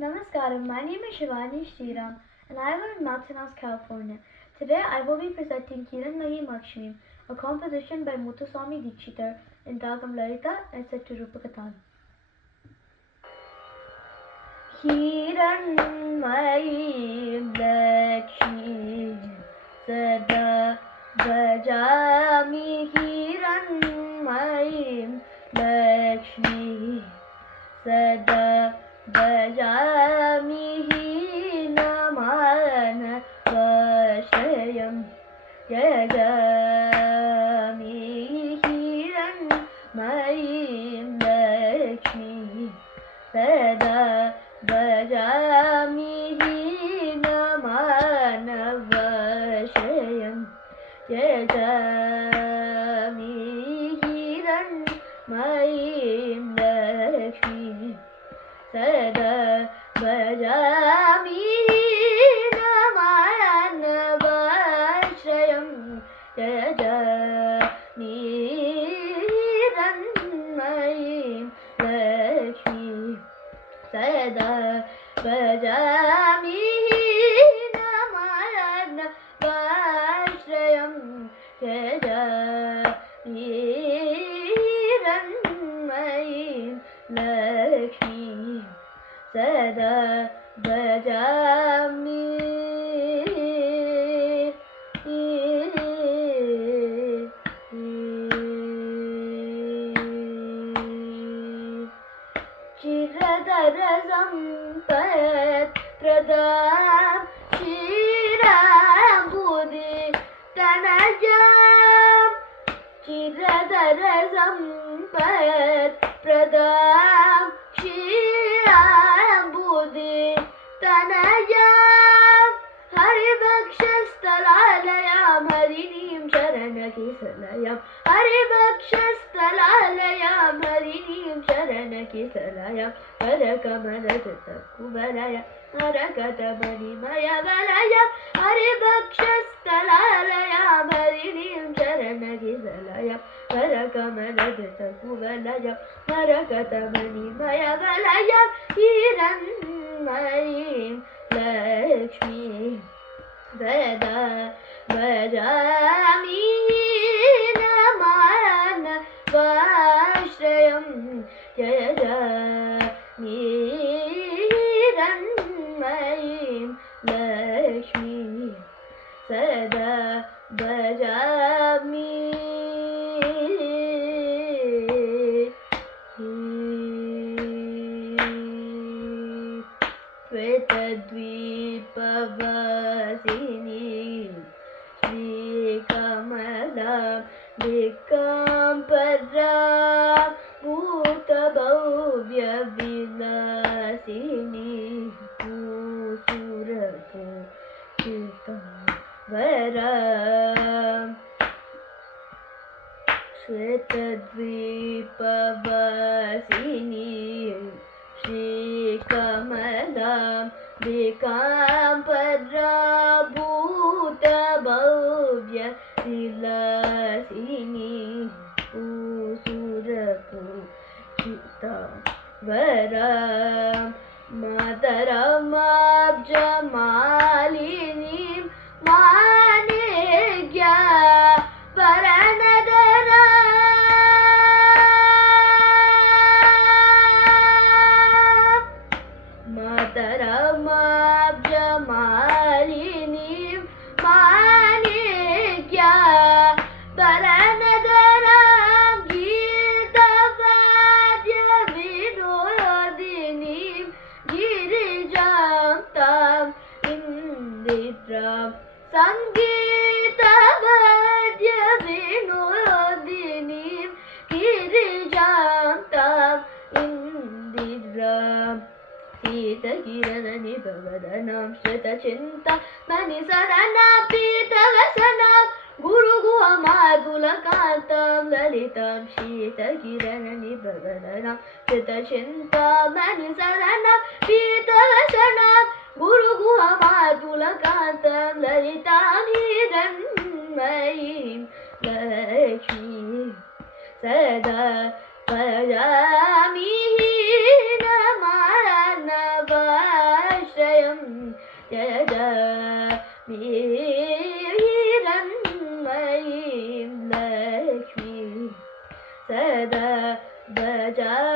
Namaskaram, my name is Shivani Sriram and I live in Mountain House, California. Today I will be presenting Kiran Mahim Lakshmi, a composition by Muthuswami Dikshitar in Ragam Lalita and set to Rupakatan. Kiran Mahim Lakshmi Sada Bhajami Kiran Mahim Lakshmi Sada Bhajami Naman Vashayam Yajami Hiran Mahim Lakshmi Sada Bhajami Naman Vashayam Yajami Hiran Mahim Lakshmi Sada Bhajami Naman Vashayam Yajami Hiranmayim Lakshmi Sada Bhajami Naman Vashayam Yajami Hiranmayim Lakshmi Sada Bhajami Chiradara Sampat Pradam Shiram Buddhi Tanajam Chiradara Sampat Pradam Shiram Buddhi Tanajam Haribakshastalalayam Harinim Sharanakisalayam Haribakshastalalayam Harinim Sharanakisalayam Harakamadatakuvalayam Harakatamani Valayam Haribakshastalalayam Harinim Sharanakisalayam Harakamadatakuvalayam Harakatamani Valayam Hiranmayim Lakshmi Sada Bhajami Naman Vashrayam Yajami Hiranmayim Lakshmi Sada Bhajami Svetadvipavasini Shri Kamala Dikampara Bhuta Bhavya Vilasini Pusurapu Chitavara Svetadvipavasini Shri Kamala Dikampara Bhuta Bhavya Vilasini Usurapu Chitavara Mataramabjamalinim Manegya Varanadara Mataramabjamalinim Manegya Varanadaram Gitavadya Vinodinim Girijam Tam Indidram Sangitavadya Vinodinim Girijam Tam Indidram Sita Kirana Nibhavadanam Shrita Chinta Mani Sarana Pita Vasanam Guru Guhamadulakantam Lalitam Shita Kirana Nibhavadanam Shrita Chinta Mani Sarana Pita Vasanam Guru Guhamadulakantam Lalitam Hiranmayim Lakshmi Sada Bhajami Naman Vashayam जयं जय मीरन्मयीं लक्ष्मी सदा भजा